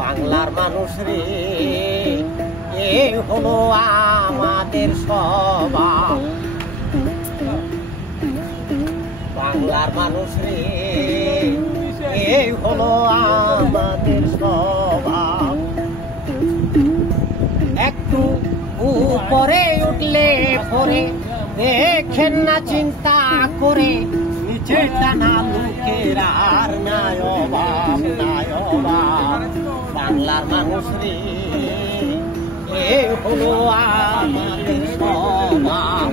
বাংলার মানুষ রে, এই হলো আমাদের স্বভাব। বাংলার মানুষ রে, এই হলো আমাদের স্বভাব। একটু উপরে উঠলে পরে দেখেন না চিন্তা করে, নিচে টানা লোকের আর নাই অভাব, নাই অভাব। বাংলার মানুষ রে, এই হলো আমাদের স্বভাব।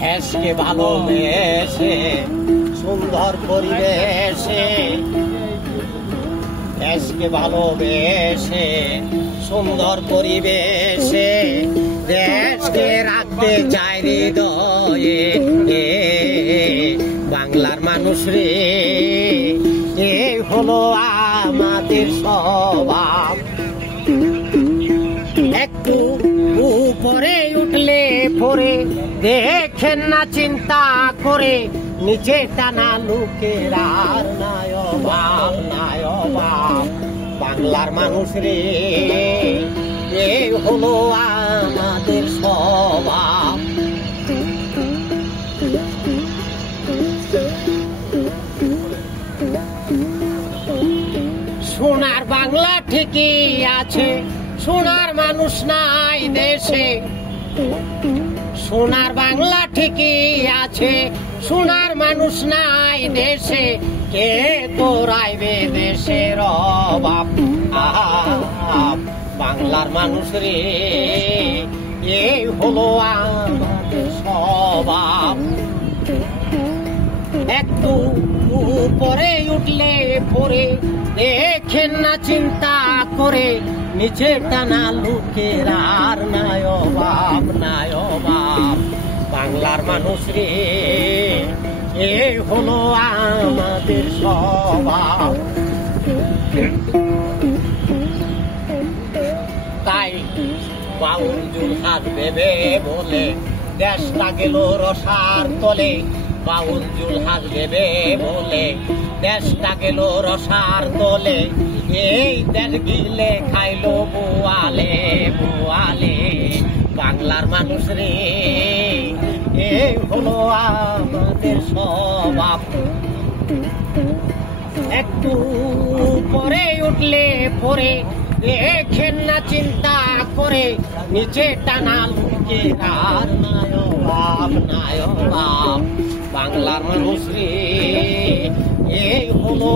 দেশকে ভালোবেসে সুন্দর পরিবেশে, দেশকে ভালোবেসে সুন্দর পরিবেশে, দেশকে রাখতে চাই হৃদয়ে। বাংলার মানুষ রে, এই হলো আমাদের স্বভাব। একটু উপরে উঠলে পরে দেখেন না চিন্তা করে, নিচে টানা লোকের আর নাই অভাব, নাই অভাব। বাংলার মানুষ রে, এই হলো আমাদের স্বভাব। সোনার বাংলা ঠিকই আছে, সোনার মানুষ নাই দেশে। সোনার বাংলা ঠিকই আছে, সোনার মানুষ নাই দেশে। কে তোরাইবে দেশের অভাব? বাংলার মানুষ রে, এই হলো আমাদের স্বভাব। একটু উপরে উঠলে পরে দেখেন না চিন্তা করে, নিচে টানা লোকের আর নাই অভাব, নাই অভাব। বাংলার মানুষ রে, এই হলো আমাদের স্বভাব। তাই বাউল জুলহাস ভেবে বলে দেশটা গেল রসার তলে। বাউল জুলহাস ভেবে বলে দেশটা গেল রসার তলে। এই দেশ গিলে খাইলো বোয়ালে, বোয়ালে। বাংলার মানুষ রে, এই হলো আমাদের স্বভাব। একটু পরে উঠলে পরে দেখেন না চিন্তা করে, নিচে টানা লোকের আর নাই অভাব, নাই অভাব। বাংলার মানুষ রে, এই হলো